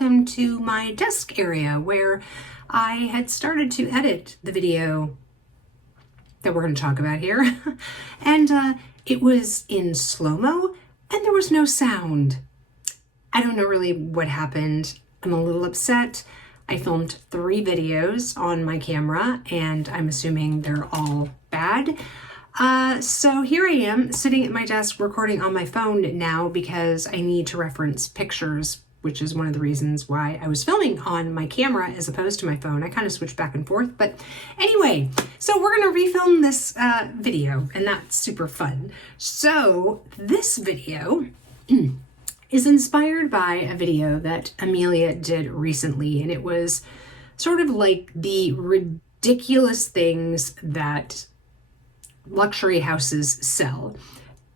welcome to my desk area where I had started to edit the video that we're going to talk about here. And it was in slow-mo and there was no sound. I don't know really what happened. I'm a little upset. I filmed 3 videos on my camera and I'm assuming they're all bad. So here I am sitting at my desk recording on my phone now because I need to reference pictures, which is one of the reasons why I was filming on my camera as opposed to my phone. I kind of switched back and forth, but anyway, so we're going to refilm this video and that's super fun. So this video is inspired by a video that Amelia did recently, and it was sort of like the ridiculous things that luxury houses sell.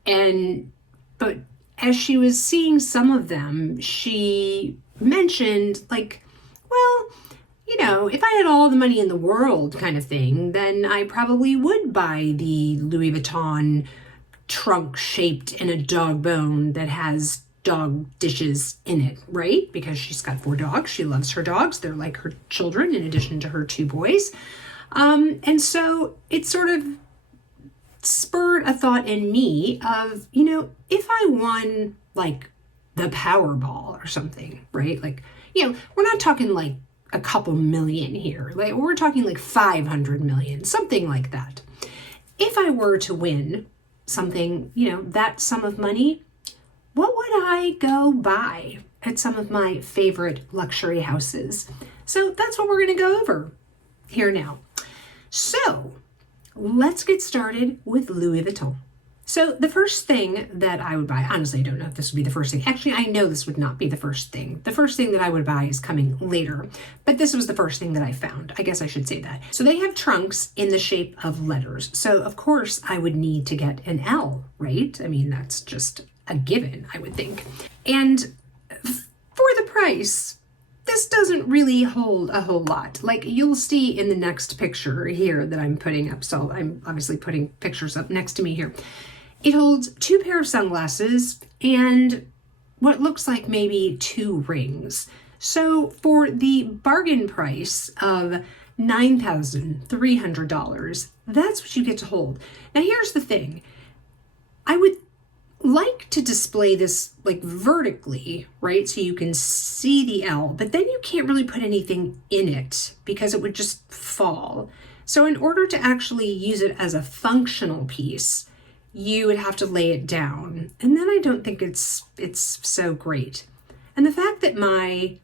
But as she was seeing some of them, she mentioned like, well, you know, if I had all the money in the world kind of thing, then I probably would buy the Louis Vuitton trunk shaped in a dog bone that has dog dishes in it, right? Because she's got 4 dogs. She loves her dogs. They're like her children in addition to her 2 boys. And so it sort of spurred a thought in me of, you know, if I won like the Powerball or something, right? Like, you know, we're not talking like a couple million here. Like we're talking like 500 million, something like that. If I were to win something, you know, that sum of money, what would I go buy at some of my favorite luxury houses? So that's what we're going to go over here now. So let's get started with Louis Vuitton. So the first thing that I would buy, honestly, I don't know if this would be the first thing. Actually, I know this would not be the first thing. The first thing that I would buy is coming later, but this was the first thing that I found. I guess I should say that. So they have trunks in the shape of letters. So of course I would need to get an L, right? I mean, that's just a given, I would think. And for the price, this doesn't really hold a whole lot. Like you'll see in the next picture here that I'm putting up. So I'm obviously putting pictures up next to me here. It holds 2 pair of sunglasses and what looks like maybe 2 rings. So for the bargain price of $9,300, that's what you get to hold. Now here's the thing. I would like to display this like vertically, right? So you can see the L, but then you can't really put anything in it because it would just fall. So in order to actually use it as a functional piece, you would have to lay it down. And then I don't think it's so great. And the fact that my,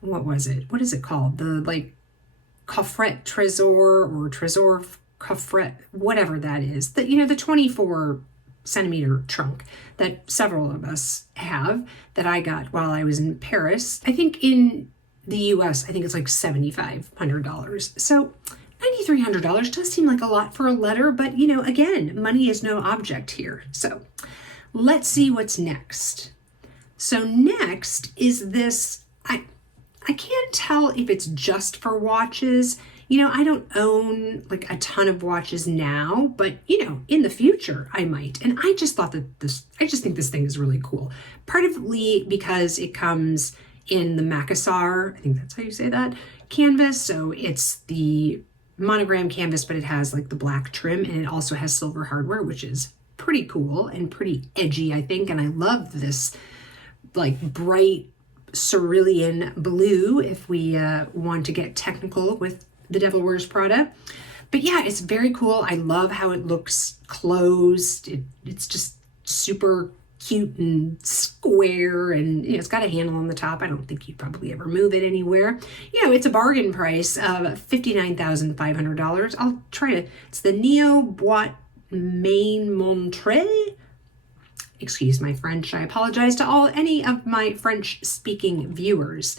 what is it called? The like coffret trésor or trésor coffret, whatever that is, that, you know, the 24 centimeter trunk that several of us have that I got while I was in Paris. I think in the US, I think it's like $7,500. So $9,300 does seem like a lot for a letter, but you know, again, money is no object here. So let's see what's next. So next is this, I can't tell if it's just for watches. You know, I don't own like a ton of watches now, but you know, in the future I might. And I just thought that I just think this thing is really cool. Partly because it comes in the Macassar, I think that's how you say that, canvas. So it's the monogram canvas, but it has like the black trim and it also has silver hardware, which is pretty cool and pretty edgy, I think. And I love this like bright cerulean blue if we want to get technical with The Devil Wears Prada. But yeah, it's very cool. I love how it looks closed. It's just super cute and square, and you know, it's got a handle on the top. I don't think you'd probably ever move it anywhere. You know, it's a bargain price of $59,500. I'll try to, it's the Neo Boîte Main Montre. Excuse my French. I apologize to any of my French speaking viewers.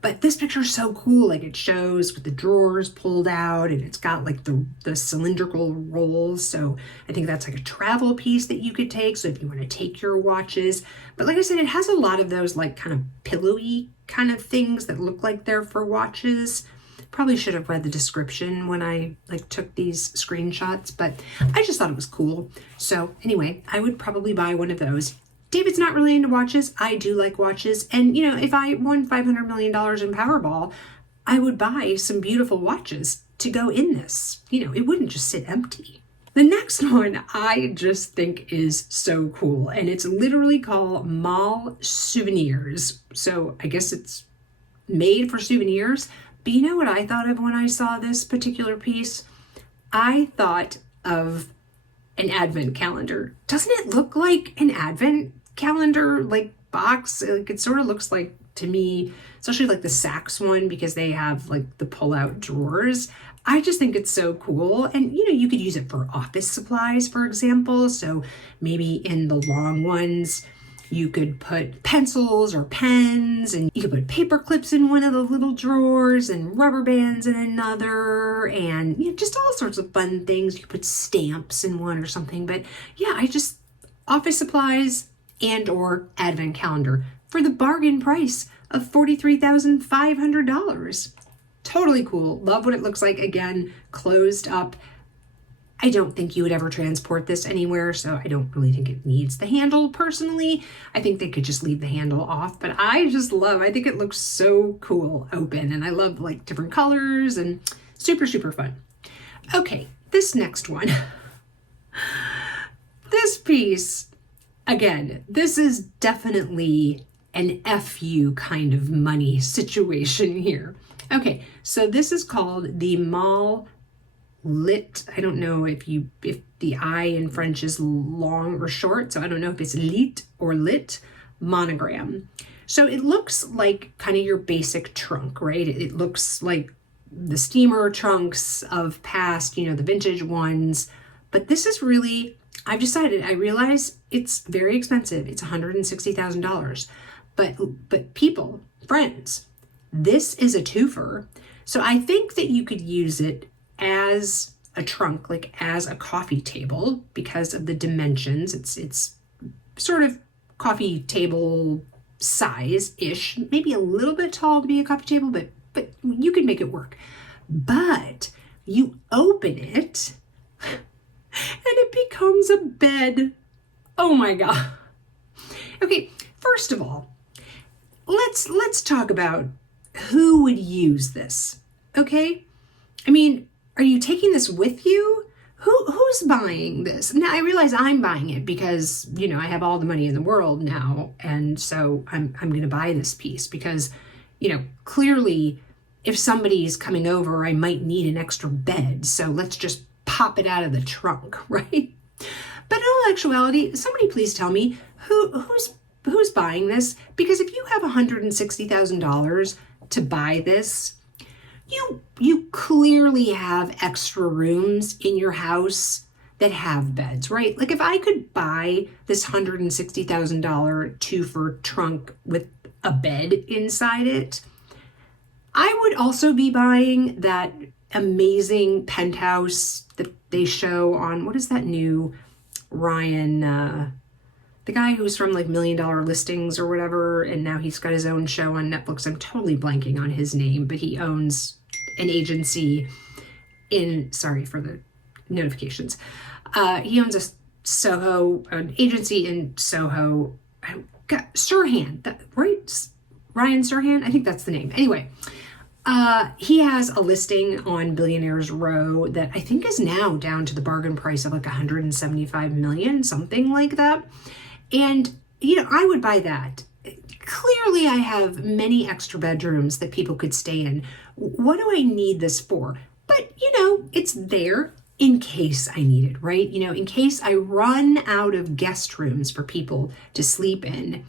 But this picture is so cool. Like it shows with the drawers pulled out and it's got like the cylindrical rolls. So I think that's like a travel piece that you could take. So if you want to take your watches, but like I said, it has a lot of those like kind of pillowy kind of things that look like they're for watches. Probably should have read the description when I like took these screenshots, but I just thought it was cool. So anyway, I would probably buy one of those David's not really into watches. I do like watches. And, you know, if I won $500 million in Powerball, I would buy some beautiful watches to go in this. You know, it wouldn't just sit empty. The next one I just think is so cool, and it's literally called Mall Souvenirs. So I guess it's made for souvenirs. But you know what I thought of when I saw this particular piece? I thought of an advent calendar. Doesn't it look like an advent calendar, like box? Like it sort of looks like, to me, especially like the Saks one, because they have like the pull-out drawers. I just think it's so cool. And, you know, you could use it for office supplies, for example. So maybe in the long ones, you could put pencils or pens, and you could put paper clips in one of the little drawers and rubber bands in another, and, you know, just all sorts of fun things. You could put stamps in one or something. But yeah, office supplies and or advent calendar for the bargain price of $43,500. Totally cool. Love what it looks like. Again, closed up. I don't think you would ever transport this anywhere, so I don't really think it needs the handle personally. I think they could just leave the handle off, but I think it looks so cool open, and I love like different colors and super, super fun. Okay, this next one. This piece, again, this is definitely an FU kind of money situation here. Okay, so this is called the Mall Lit. I don't know if the I in French is long or short, so I don't know if it's lit or lit monogram. So it looks like kind of your basic trunk, right? It looks like the steamer trunks of past, you know, the vintage ones. But this is really, I realize it's very expensive. It's $160,000. But people, friends, this is a twofer. So I think that you could use it as a trunk, like as a coffee table, because of the dimensions. It's sort of coffee table size-ish, maybe a little bit tall to be a coffee table, but you can make it work. But you open it and it becomes a bed. Oh my God. Okay, first of all, let's talk about who would use this, okay? I mean, are you taking this with you? Who's buying this? Now, I realize I'm buying it because, you know, I have all the money in the world now, and so I'm going to buy this piece because, you know, clearly if somebody's coming over, I might need an extra bed, so let's just pop it out of the trunk, right? But in all actuality, somebody please tell me who's buying this, because if you have $160,000 to buy this, you clearly have extra rooms in your house that have beds, right? Like if I could buy this $160,000 twofer trunk with a bed inside it, I would also be buying that amazing penthouse that they show on, what is that new Ryan, the guy who's from like $1 Million Listings or whatever, and now he's got his own show on Netflix. I'm totally blanking on his name, but he owns an agency sorry for the notifications. He owns an agency in Soho. Sirhan, right? Ryan Sirhan? I think that's the name. Anyway, he has a listing on Billionaires Row that I think is now down to the bargain price of like $175 million, something like that. And, you know, I would buy that. Clearly, I have many extra bedrooms that people could stay in. What do I need this for? But, you know, it's there in case I need it, right? You know, in case I run out of guest rooms for people to sleep in,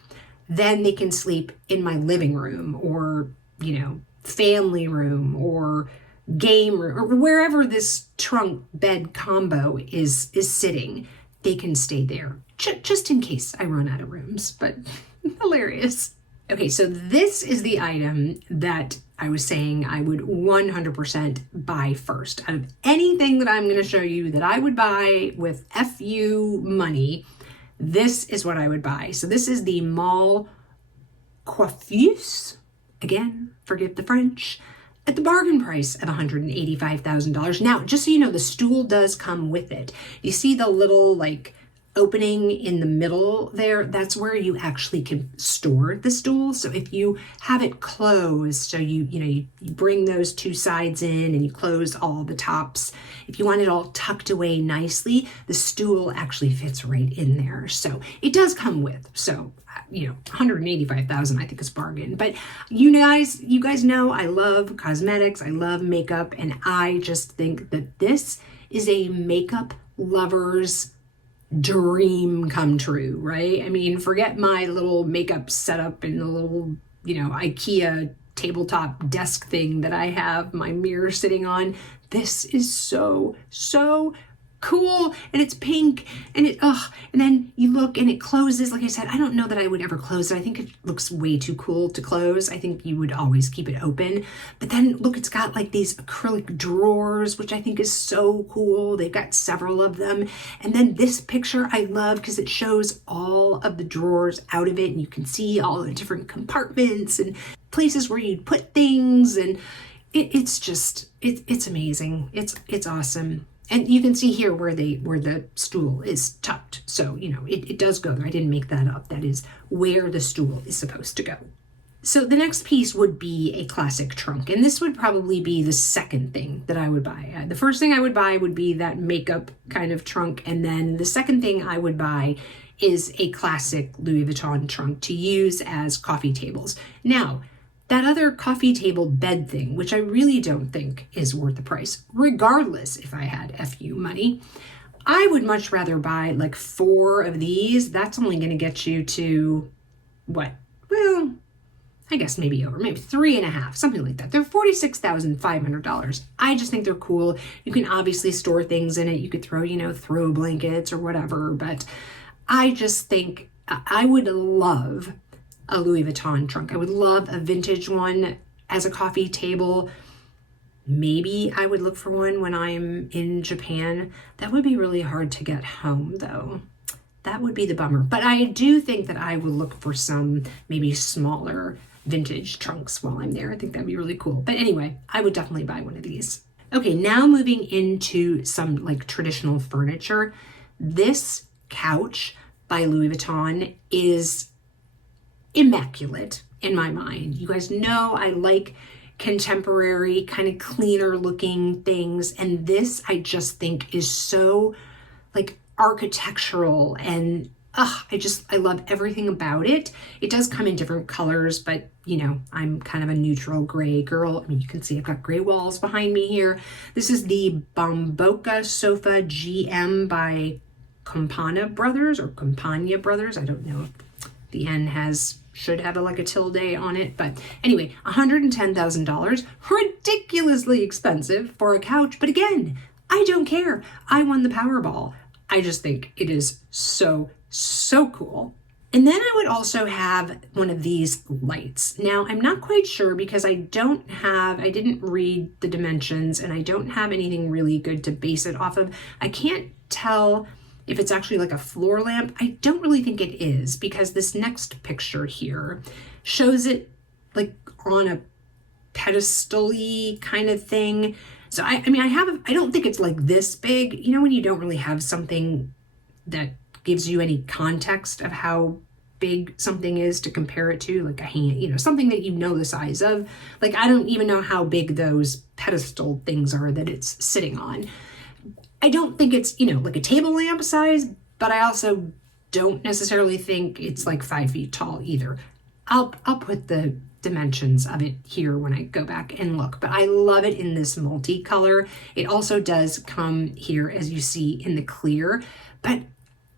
then they can sleep in my living room or, you know, family room or game room or wherever this trunk bed combo is sitting. They can stay there just in case I run out of rooms, but hilarious. Okay, so this is the item that I was saying I would 100% buy first. Out of anything that I'm going to show you that I would buy with FU money, this is what I would buy. So this is the Mall Coiffeuse. Again, forgive the French. At the bargain price of $185,000. Now, just so you know, the stool does come with it. You see the little like opening in the middle there, that's where you actually can store the stool. So if you have it closed, so you bring those two sides in and you close all the tops. If you want it all tucked away nicely, the stool actually fits right in there. So it does come with, so $185,000 I think is bargain. But you guys know I love cosmetics, I love makeup, and I just think that this is a makeup lover's dream come true, right? I mean, forget my little makeup setup and the little, IKEA tabletop desk thing that I have my mirror sitting on. This is so cool, and it's pink, and and then you look and it closes. Like I said, I don't know that I would ever close it. I think it looks way too cool to close. I think you would always keep it open. But then look, it's got like these acrylic drawers, which I think is so cool. They've got several of them. And then this picture I love because it shows all of the drawers out of it, and you can see all the different compartments and places where you'd put things, and it's amazing. It's awesome. And you can see here where the stool is tucked. So, it does go there. I didn't make that up. That is where the stool is supposed to go. So the next piece would be a classic trunk. And this would probably be the second thing that I would buy. The first thing I would buy would be that makeup kind of trunk. And then the second thing I would buy is a classic Louis Vuitton trunk to use as coffee tables. Now, that other coffee table bed thing, which I really don't think is worth the price, regardless if I had FU money, I would much rather buy like 4 of these. That's only going to get you to what? Well, I guess maybe 3.5, something like that. They're $46,500. I just think they're cool. You can obviously store things in it. You could throw, throw blankets or whatever, but I just think I would love a Louis Vuitton trunk. I would love a vintage one as a coffee table. Maybe I would look for one when I'm in Japan. That would be really hard to get home though. That would be the bummer. But I do think that I would look for some maybe smaller vintage trunks while I'm there. I think that'd be really cool. But anyway, I would definitely buy one of these. Okay, now moving into some like traditional furniture. This couch by Louis Vuitton is immaculate in my mind. You guys know I like contemporary, kind of cleaner looking things, and this I just think is so like architectural, and I love everything about it. It does come in different colors, but I'm kind of a neutral gray girl. I mean, you can see I've got gray walls behind me here. This is the Bamboka Sofa GM by Campana Brothers or Campania Brothers. I don't know if the N should have a tilde on it. But anyway, $110,000, ridiculously expensive for a couch. But again, I don't care. I won the Powerball. I just think it is so cool. And then I would also have one of these lights. Now, I'm not quite sure because I didn't read the dimensions and I don't have anything really good to base it off of. I can't tell if it's actually like a floor lamp. I don't really think it is because this next picture here shows it like on a pedestal-y kind of thing. So I don't think it's like this big. When you don't really have something that gives you any context of how big something is to compare it to, like a hand, something that the size of. Like, I don't even know how big those pedestal things are that it's sitting on. I don't think it's, like a table lamp size, but I also don't necessarily think it's like 5 feet tall either. I'll put the dimensions of it here when I go back and look, but I love it in this multicolor. It also does come here, as you see, in the clear, but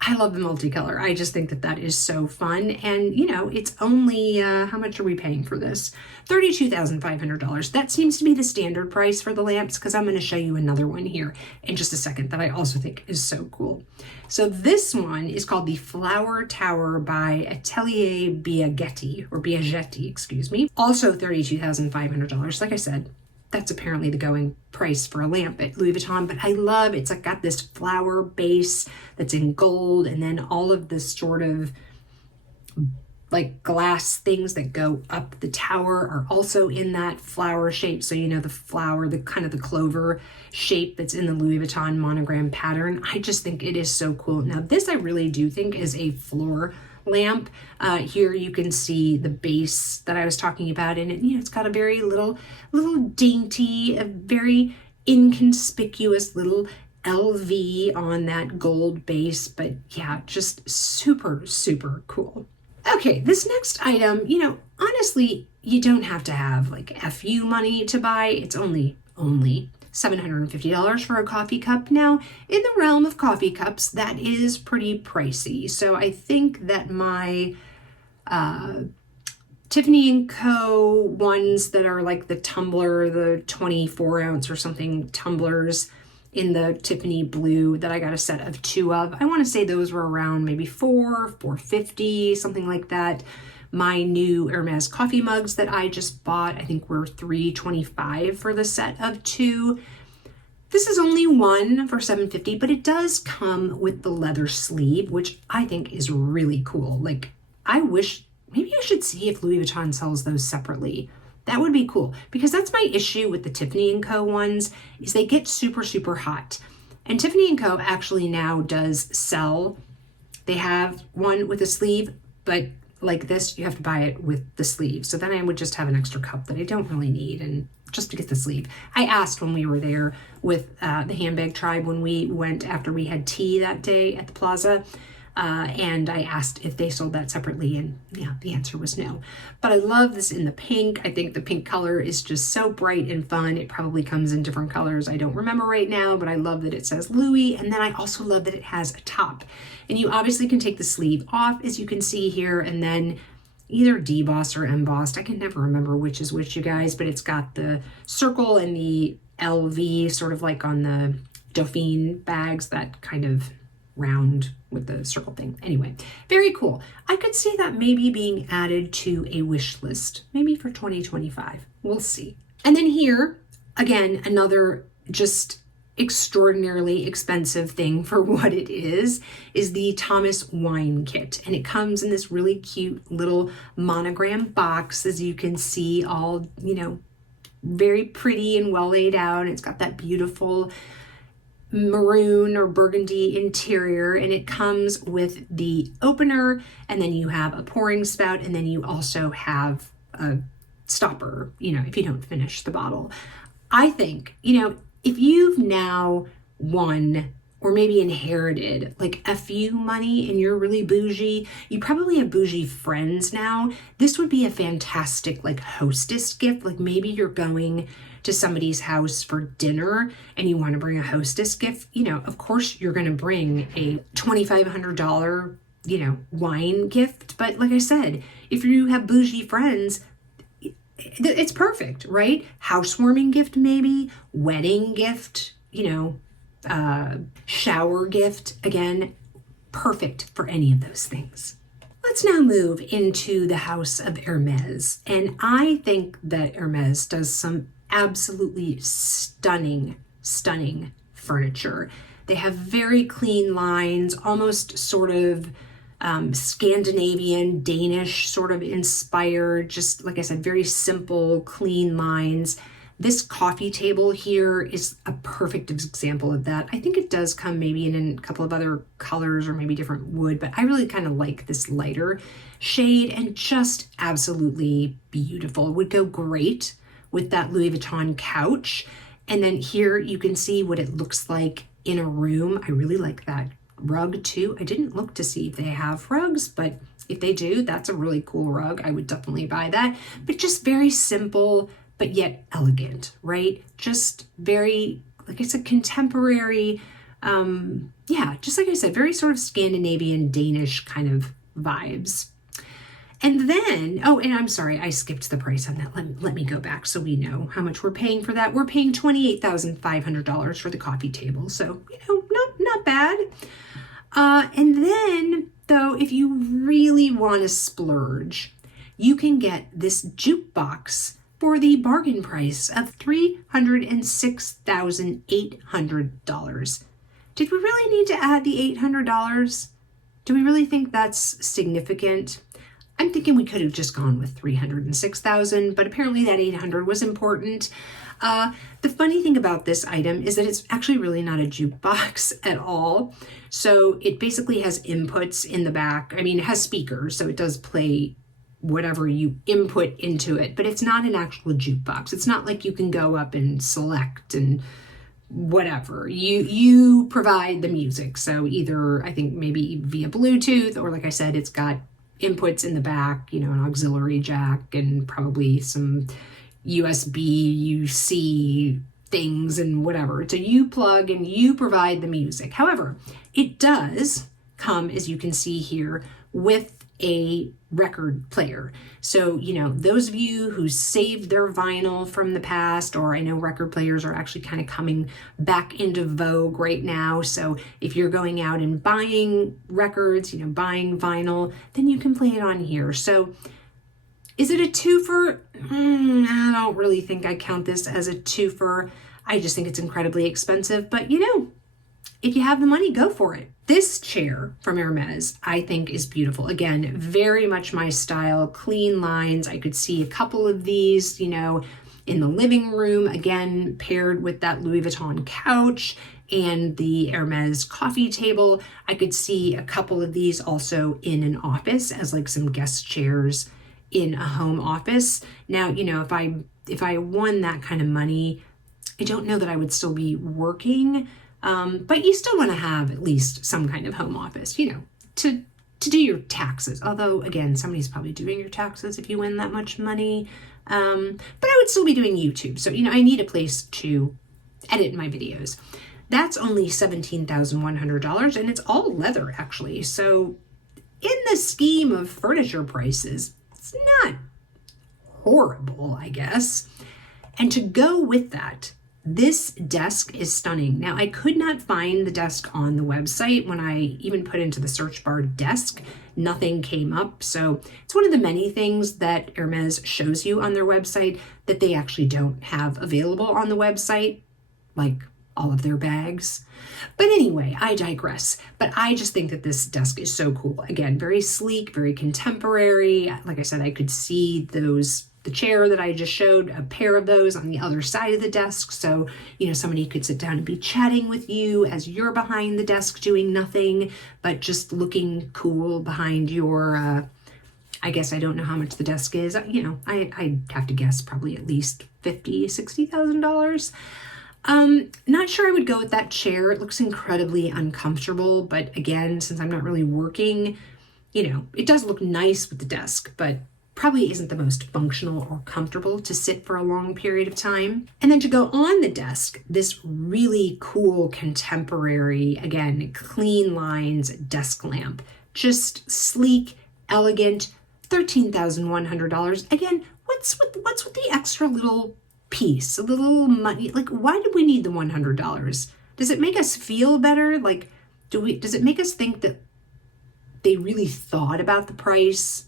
I love the multicolor. I just think that is so fun. And, it's only, how much are we paying for this? $32,500. That seems to be the standard price for the lamps, because I'm going to show you another one here in just a second that I also think is so cool. So this one is called the Flower Tower by Atelier Biaggetti, excuse me. Also $32,500. Like I said, that's apparently the going price for a lamp at Louis Vuitton, but I love it's like got this flower base that's in gold, and then all of this sort of like glass things that go up the tower are also in that flower shape. So, you know, the flower, the kind of the clover shape that's in the Louis Vuitton monogram pattern. I just think it is so cool. Now, this I really do think is a floor lamp. Here you can see the base that I was talking about, and it, you know, it's got a very little dainty, a very inconspicuous little LV on that gold base. But yeah, just super, super cool. Okay, this next item, you know, honestly, you don't have to have like FU money to buy. It's only $750 for a coffee cup. Now, in the realm of coffee cups, that is pretty pricey. So I think that my Tiffany & Co. ones that are like the tumbler, the 24 ounce or something tumblers in the Tiffany blue that I got a set of 2 of. I want to say those were around maybe $450, something like that. My new Hermes coffee mugs that I just bought, I think were $325 for the set of 2. This is only one for $750, but it does come with the leather sleeve, which I think is really cool. Like, I wish, maybe I should see if Louis Vuitton sells those separately. That would be cool, because that's my issue with the Tiffany & Co. ones, is they get super, super hot. And Tiffany & Co. actually now does sell, they have one with a sleeve, but like this, you have to buy it with the sleeve. So then I would just have an extra cup that I don't really need, and just to get the sleeve. I asked when we were there with the Handbag Tribe, when we went after we had tea that day at the plaza, and I asked if they sold that separately, and yeah, the answer was no. But I love this in the pink. I think the pink color is just so bright and fun. It probably comes in different colors. I don't remember right now, but I love that it says Louis, and then I also love that it has a top. And you obviously can take the sleeve off, as you can see here, and then either debossed or embossed. I can never remember which is which, you guys, but it's got the circle and the LV, sort of like on the Dauphine bags, that kind of round with the circle thing. Anyway, very cool. I could see that maybe being added to a wish list, maybe for 2025. We'll see. And then here, again, another just extraordinarily expensive thing for what it is the Thomas wine kit. And it comes in this really cute little monogram box, as you can see, all, you know, very pretty and well laid out. It's got that beautiful maroon or burgundy interior, and it comes with the opener, and then you have a pouring spout, and then you also have a stopper, you know, if you don't finish the bottle. I think, you know, if you've now won or maybe inherited like FU money and you're really bougie, you probably have bougie friends now, this would be a fantastic like hostess gift. Like maybe you're going to somebody's house for dinner and you want to bring a hostess gift, you know, of course you're going to bring a $2,500, you know, wine gift. But like I said, if you have bougie friends, it's perfect, right? Housewarming gift, maybe wedding gift, you know, shower gift, again, perfect for any of those things. Let's now move into the house of Hermes. And I think that Hermes does some absolutely stunning furniture. They have very clean lines, almost sort of Scandinavian, Danish sort of inspired, just like I said, very simple, clean lines. This coffee table here is a perfect example of that. I think it does come maybe in a couple of other colors or maybe different wood, but I really kind of like this lighter shade and just absolutely beautiful. It would go great with that Louis Vuitton couch. And then here you can see what it looks like in a room. I really like that rug too. I didn't look to see if they have rugs, but if they do, that's a really cool rug. I would definitely buy that. But just very simple, but yet elegant, right? Just very, like I said, contemporary. Yeah, just like I said, very sort of Scandinavian, Danish kind of vibes. And then, oh, and I'm sorry, I skipped the price on that. Let me go back so we know how much we're paying for that. We're paying $28,500 for the coffee table. So, you know, not bad. And then, though, if you really want to splurge, you can get this jukebox for the bargain price of $306,800. Did we really need to add the $800? Do we really think that's significant? I'm thinking we could have just gone with 306,000, but apparently that 800 was important. The funny thing about this item is that it's actually really not a jukebox at all. So it basically has inputs in the back. I mean, it has speakers, so it does play whatever you input into it, but it's not an actual jukebox. It's not like you can go up and select and whatever. You provide the music. So either, I think maybe via Bluetooth, or like I said, it's got inputs in the back, an auxiliary jack and probably some USB, UC things and whatever. So you plug and you provide the music. However, it does come, as you can see here, with a record player. So, those of you who saved their vinyl from the past, or I know record players are actually kind of coming back into vogue right now. So if you're going out and buying records, buying vinyl, then you can play it on here. So is it a twofer? I don't really think I count this as a twofer. I just think it's incredibly expensive, but if you have the money, go for it. This chair from Hermes, I think, is beautiful. Again, very much my style, clean lines. I could see a couple of these, in the living room, again, paired with that Louis Vuitton couch and the Hermes coffee table. I could see a couple of these also in an office as like some guest chairs in a home office. Now, if I won that kind of money, I don't know that I would still be working. But you still want to have at least some kind of home office, to do your taxes. Although, again, somebody's probably doing your taxes if you win that much money. But I would still be doing YouTube. So, I need a place to edit my videos. That's only $17,100, and it's all leather, actually. So in the scheme of furniture prices, it's not horrible, I guess. And to go with that, this desk is stunning. Now, I could not find the desk on the website. When I even put into the search bar desk, nothing came up. So it's one of the many things that Hermes shows you on their website that they actually don't have available on the website, like all of their bags. But anyway, I digress. But I just think that this desk is so cool. Again, very sleek, very contemporary. Like I said, I could see the chair that I just showed, a pair of those on the other side of the desk. So, somebody could sit down and be chatting with you as you're behind the desk doing nothing, but just looking cool behind your, I guess I don't know how much the desk is. I'd have to guess probably at least $50,000, $60,000. Not sure I would go with that chair. It looks incredibly uncomfortable, but again, since I'm not really working, it does look nice with the desk, but probably isn't the most functional or comfortable to sit for a long period of time. And then to go on the desk, this really cool contemporary, again, clean lines desk lamp. Just sleek, elegant, $13,100. Again, what's with the extra little piece, a little money? Like, why do we need the $100? Does it make us feel better? Like, does it make us think that they really thought about the price?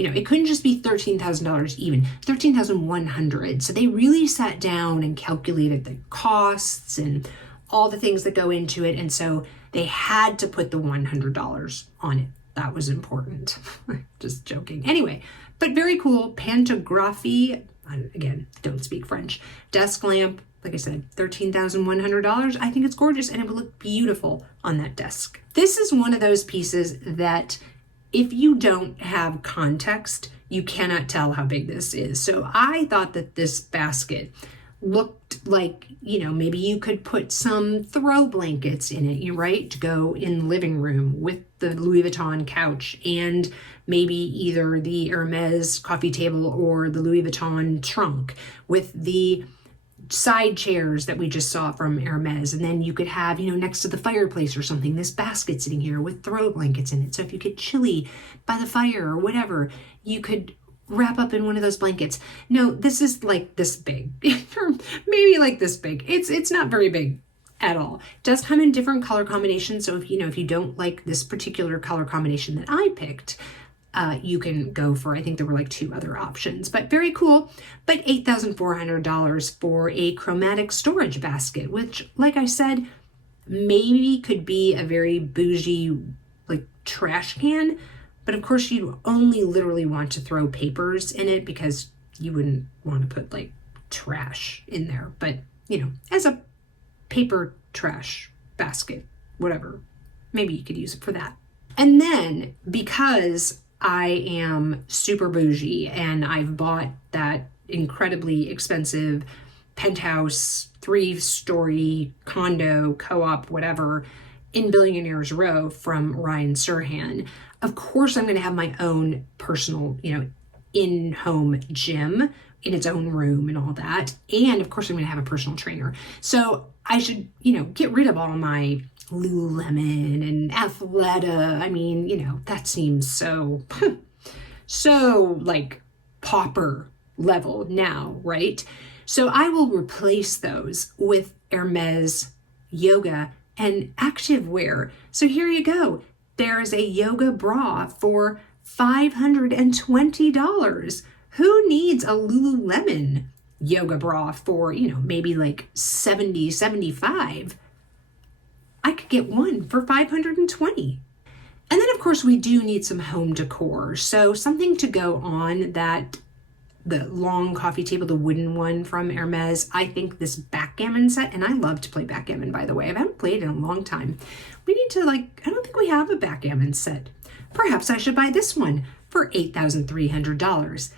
It couldn't just be $13,000 even, $13,100. So they really sat down and calculated the costs and all the things that go into it. And so they had to put the $100 on it. That was important. Just joking. Anyway, but very cool. Pantography. Again, don't speak French. Desk lamp. Like I said, $13,100. I think it's gorgeous and it would look beautiful on that desk. This is one of those pieces that if you don't have context, you cannot tell how big this is. So I thought that this basket looked like, maybe you could put some throw blankets in it, right? To go in the living room with the Louis Vuitton couch and maybe either the Hermes coffee table or the Louis Vuitton trunk with the side chairs that we just saw from Hermes. And then you could have, next to the fireplace or something, this basket sitting here with throw blankets in it. So if you get chilly by the fire or whatever, you could wrap up in one of those blankets. No, this is like this big, or maybe like this big. It's not very big at all. It does come in different color combinations. So if you don't like this particular color combination that I picked, you can go for, I think there were like 2 other options, but very cool. But $8,400 for a chromatic storage basket, which, like I said, maybe could be a very bougie, like, trash can, But of course, you only literally want to throw papers in it because you wouldn't want to put like trash in there. But, you know, as a paper trash basket, whatever, maybe you could use it for that. And then because I am super bougie and I've bought that incredibly expensive penthouse, 3-story condo, co-op, whatever, in Billionaires Row from Ryan Serhant, of course I'm going to have my own personal, you know, in-home gym in its own room and all that. And of course I'm going to have a personal trainer. So I should, you know, get rid of all my Lululemon and Athleta. I mean, you know, that seems so, so like pauper level now, right? So I will replace those with Hermes yoga and activewear. So here you go. There is a yoga bra for $520. Who needs a Lululemon yoga bra for, you know, maybe like $70, $75? I could get one for $520. And then of course we do need some home decor. So something to go on that, the long coffee table, the wooden one from Hermes. I think this backgammon set, and I love to play backgammon, by the way. I haven't played in a long time. We need to I don't think we have a backgammon set. Perhaps I should buy this one for $8,300.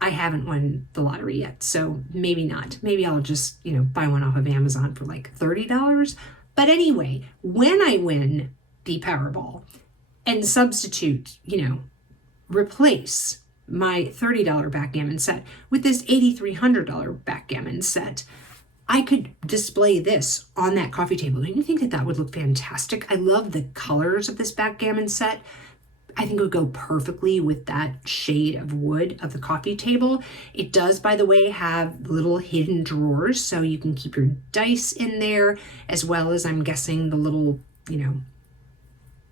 I haven't won the lottery yet, so maybe not. Maybe I'll just, you know, buy one off of Amazon for like $30. But anyway, when I win the Powerball and substitute, you know, replace my $30 backgammon set with this $8,300 backgammon set, I could display this on that coffee table. Don't you think that that would look fantastic? I love the colors of this backgammon set. I think it would go perfectly with that shade of wood of the coffee table. It does, by the way, have little hidden drawers, so you can keep your dice in there, as well as, I'm guessing, the little, you know,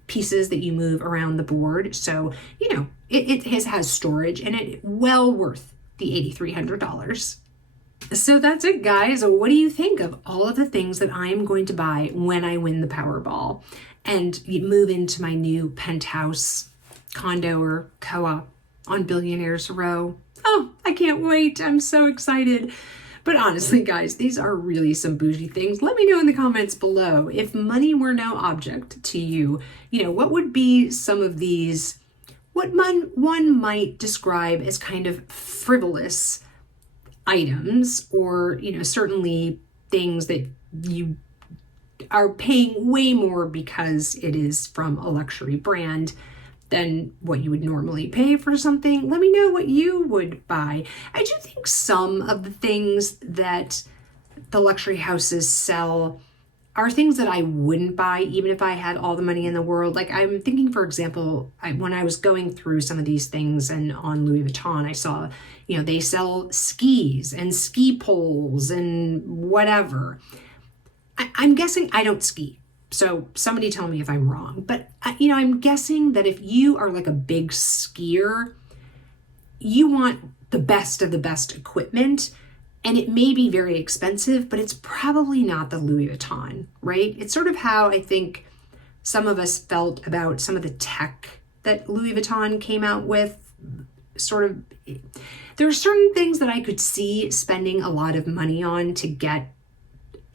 pieces that you move around the board. So, you know, it has storage, and it well worth the $8,300. So that's it, guys. What do you think of all of the things that I'm going to buy when I win the Powerball and move into my new penthouse condo or co-op on Billionaires Row? Oh, I can't wait. I'm so excited. But honestly, guys, these are really some bougie things. Let me know in the comments below, if money were no object to you, you know, what would be some of these, what one might describe as kind of frivolous items, or, you know, certainly things that you are paying way more because it is from a luxury brand than what you would normally pay for something. Let me know what you would buy. I do think some of the things that the luxury houses sell are things that I wouldn't buy even if I had all the money in the world. Like, I'm thinking, for example, when I was going through some of these things and on Louis Vuitton, I saw, you know, they sell skis and ski poles and whatever. I'm guessing I don't ski. So somebody tell me if I'm wrong, but you know, I'm guessing that if you are like a big skier, you want the best of the best equipment, and it may be very expensive, but it's probably not the Louis Vuitton, right? It's sort of how I think some of us felt about some of the tech that Louis Vuitton came out with. Sort of, there are certain things that I could see spending a lot of money on to get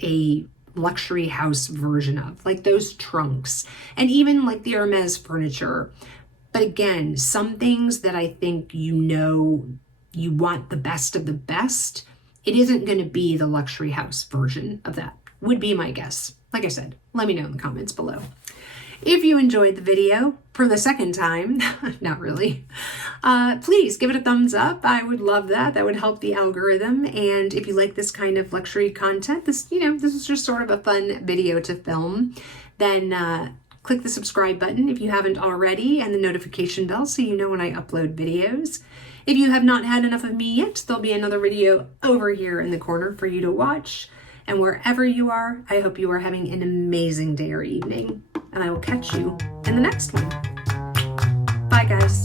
a luxury house version of, like those trunks and even like the Hermes furniture. But again, some things that I think, you know, you want the best of the best, it isn't going to be the luxury house version of that, would be my guess. Like I said, let me know in the comments below. If you enjoyed the video for the second time, not really, please give it a thumbs up. I would love that. That would help the algorithm. And if you like this kind of luxury content, this is just sort of a fun video to film, then click the subscribe button if you haven't already, and the notification bell so you know when I upload videos. If you have not had enough of me yet, there'll be another video over here in the corner for you to watch. And wherever you are, I hope you are having an amazing day or evening. And I will catch you in the next one. Bye, guys.